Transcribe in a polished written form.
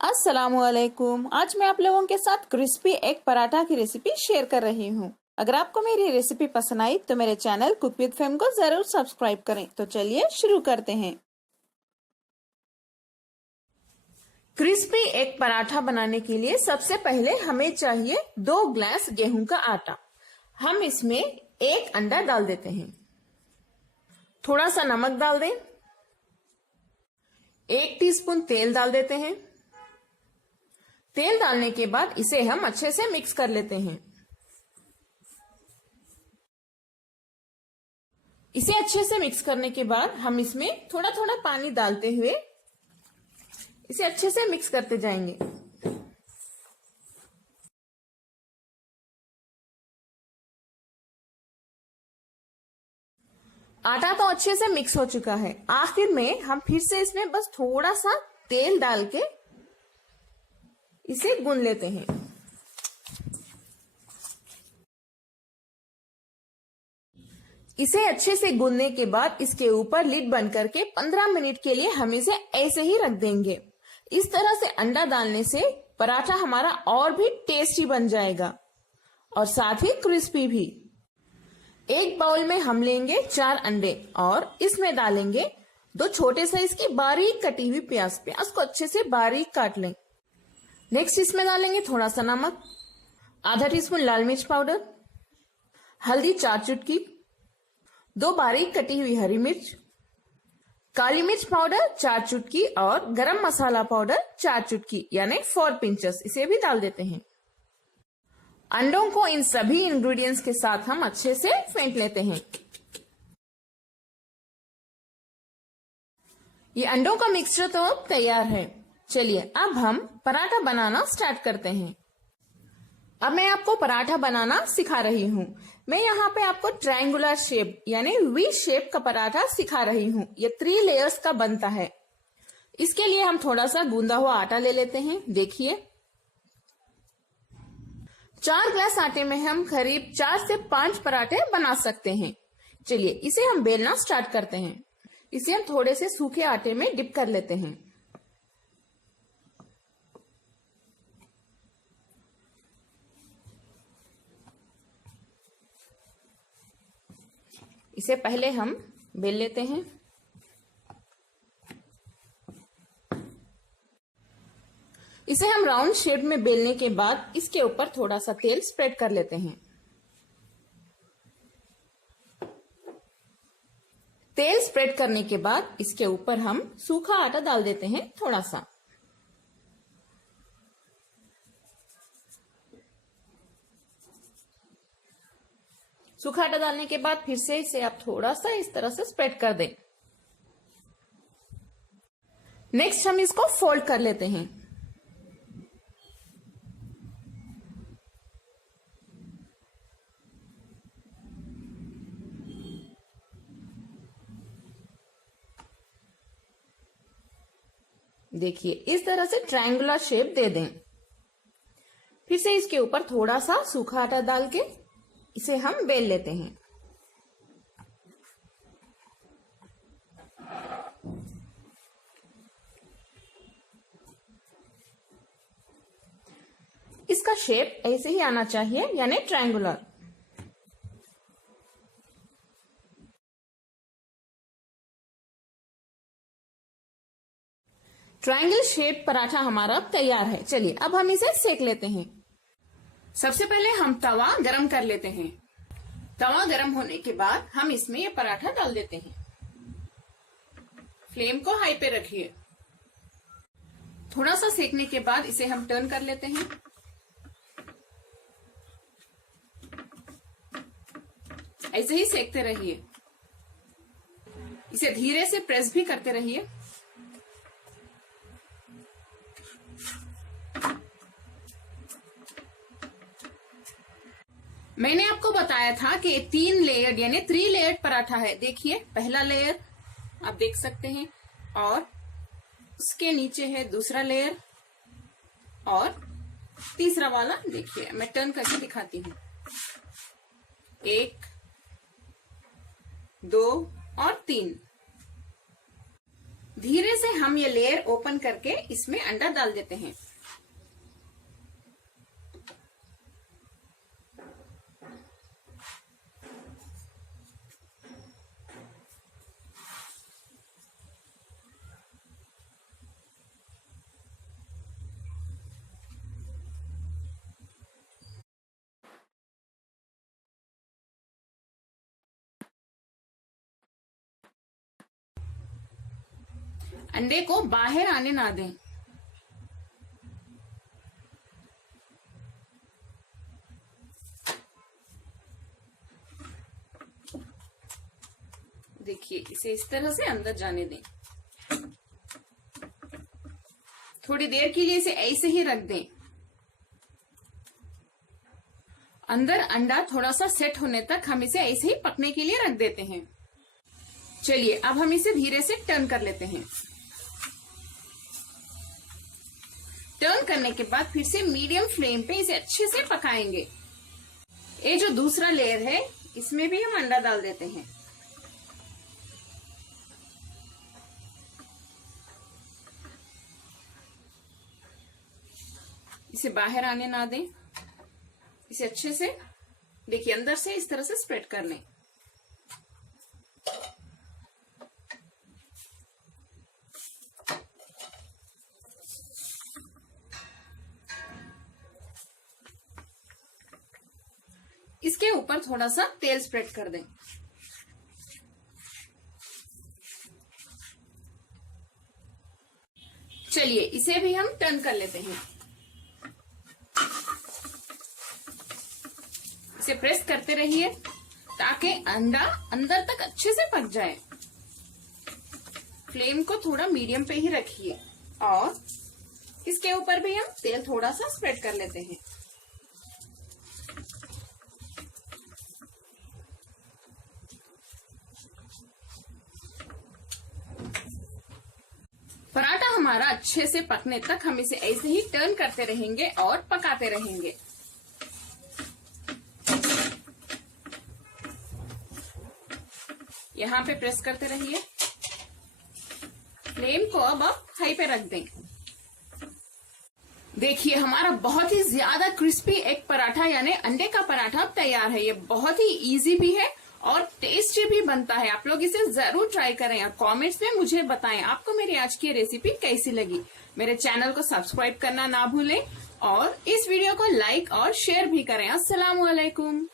अस्सलामुअलैकुम। आज मैं आप लोगों के साथ क्रिस्पी एग पराठा की रेसिपी शेयर कर रही हूँ। अगर आपको मेरी रेसिपी पसंद आई तो मेरे चैनल कुक विद फेम को जरूर सब्सक्राइब करें। तो चलिए शुरू करते हैं। क्रिस्पी एग पराठा बनाने के लिए सबसे पहले हमें चाहिए 2 ग्लास गेहूं का आटा। हम इसमें 1 अंडा डाल देते हैं। थोड़ा सा नमक डाल दें। 1 टीस्पून तेल डाल देते हैं। तेल डालने के बाद इसे हम अच्छे से मिक्स कर लेते हैं। इसे अच्छे से मिक्स करने के बाद हम इसमें थोड़ा थोड़ा पानी डालते हुए इसे अच्छे से मिक्स करते जाएंगे। आटा तो अच्छे से मिक्स हो चुका है। आखिर में हम फिर से इसमें बस थोड़ा सा तेल डाल के इसे गूंद लेते हैं। इसे अच्छे से गूंदने के बाद इसके ऊपर लिड बंद करके 15 मिनट के लिए हम इसे ऐसे ही रख देंगे। इस तरह से अंडा डालने से पराठा हमारा और भी टेस्टी बन जाएगा और साथ ही क्रिस्पी भी। एक बाउल में हम लेंगे 4 अंडे और इसमें डालेंगे 2 छोटे साइज की बारीक कटी हुई प्याज। प्याज को अच्छे से बारीक काट लें। नेक्स्ट इसमें डालेंगे थोड़ा सा नमक, आधा टीस्पून लाल मिर्च पाउडर, हल्दी 4 चुटकी, 2 बारीक कटी हुई हरी मिर्च, काली मिर्च पाउडर 4 चुटकी और गरम मसाला पाउडर 4 चुटकी यानी 4 पिंचेस इसे भी डाल देते हैं। अंडों को इन सभी इंग्रेडिएंट्स के साथ हम अच्छे से फेंट लेते हैं। ये अंडों का मिक्सचर तो अब तैयार है। चलिए अब हम पराठा बनाना स्टार्ट करते हैं। अब मैं आपको पराठा बनाना सिखा रही हूँ। मैं यहाँ पे आपको ट्रायंगुलर शेप यानी वी शेप का पराठा सिखा रही हूँ। ये 3 लेयर्स का बनता है। इसके लिए हम थोड़ा सा गूंदा हुआ आटा ले लेते हैं। देखिए 4 ग्लास आटे में हम करीब 4 से 5 पराठे बना सकते हैं। चलिए इसे हम बेलना स्टार्ट करते हैं। इसे हम थोड़े से सूखे आटे में डिप कर लेते हैं। इसे पहले हम बेल लेते हैं। इसे हम राउंड शेप में बेलने के बाद इसके ऊपर थोड़ा सा तेल स्प्रेड कर लेते हैं। तेल स्प्रेड करने के बाद इसके ऊपर हम सूखा आटा डाल देते हैं थोड़ा सा। सूखा आटा डालने के बाद फिर से इसे आप थोड़ा सा इस तरह से स्प्रेड कर दें। नेक्स्ट हम इसको फोल्ड कर लेते हैं। देखिए इस तरह से ट्रायंगुलर शेप दे दें। फिर से इसके ऊपर थोड़ा सा सूखा आटा डाल के इसे हम बेल लेते हैं। इसका शेप ऐसे ही आना चाहिए यानी ट्रायंगुलर। ट्रायंगल शेप पराठा हमारा तैयार है। चलिए अब हम इसे सेक लेते हैं। सबसे पहले हम तवा गरम कर लेते हैं। तवा गरम होने के बाद हम इसमें ये पराठा डाल देते हैं। फ्लेम को हाई पे रखिए। थोड़ा सा सेकने के बाद इसे हम टर्न कर लेते हैं। ऐसे ही सेकते रहिए। इसे धीरे से प्रेस भी करते रहिए। मैंने आपको बताया था कि 3 लेयर यानी 3 लेयर पराठा है। देखिए पहला लेयर आप देख सकते हैं और उसके नीचे है दूसरा लेयर और तीसरा वाला। देखिए मैं टर्न करके दिखाती हूँ। 1, 2 और 3। धीरे से हम ये लेयर ओपन करके इसमें अंडा डाल देते हैं। अंडे को बाहर आने ना दें। देखिए, इसे इस तरह से अंदर जाने दें। थोड़ी देर के लिए इसे ऐसे ही रख दें। अंदर अंडा थोड़ा सा सेट होने तक हम इसे ऐसे ही पकने के लिए रख देते हैं। चलिए, अब हम इसे धीरे से टर्न कर लेते हैं। टर्न करने के बाद फिर से मीडियम फ्लेम पे इसे अच्छे से पकाएंगे। ये जो दूसरा लेयर है, इसमें भी हम अंडा डाल देते हैं। इसे बाहर आने ना दें। इसे अच्छे से देखिए अंदर से इस तरह से स्प्रेड कर लें। इसके ऊपर थोड़ा सा तेल स्प्रेड कर दें। चलिए, इसे भी हम टर्न कर लेते हैं। इसे प्रेस करते रहिए ताकि अंडा अंदर तक अच्छे से पक जाए। फ्लेम को थोड़ा मीडियम पे ही रखिए और इसके ऊपर भी हम तेल थोड़ा सा स्प्रेड कर लेते हैं। पराठा हमारा अच्छे से पकने तक हम इसे ऐसे ही टर्न करते रहेंगे और पकाते रहेंगे। यहाँ पे प्रेस करते रहिए। फ्लेम को अब आप हाई पे रख दें। देखिए, हमारा बहुत ही ज्यादा क्रिस्पी एग पराठा यानी अंडे का पराठा तैयार है। ये बहुत ही इजी भी है और टेस्टी भी बनता है। आप लोग इसे जरूर ट्राई करें और कमेंट्स में मुझे बताएं आपको मेरी आज की रेसिपी कैसी लगी। मेरे चैनल को सब्सक्राइब करना ना भूलें और इस वीडियो को लाइक और शेयर भी करें। अस्सलाम वालेकुम।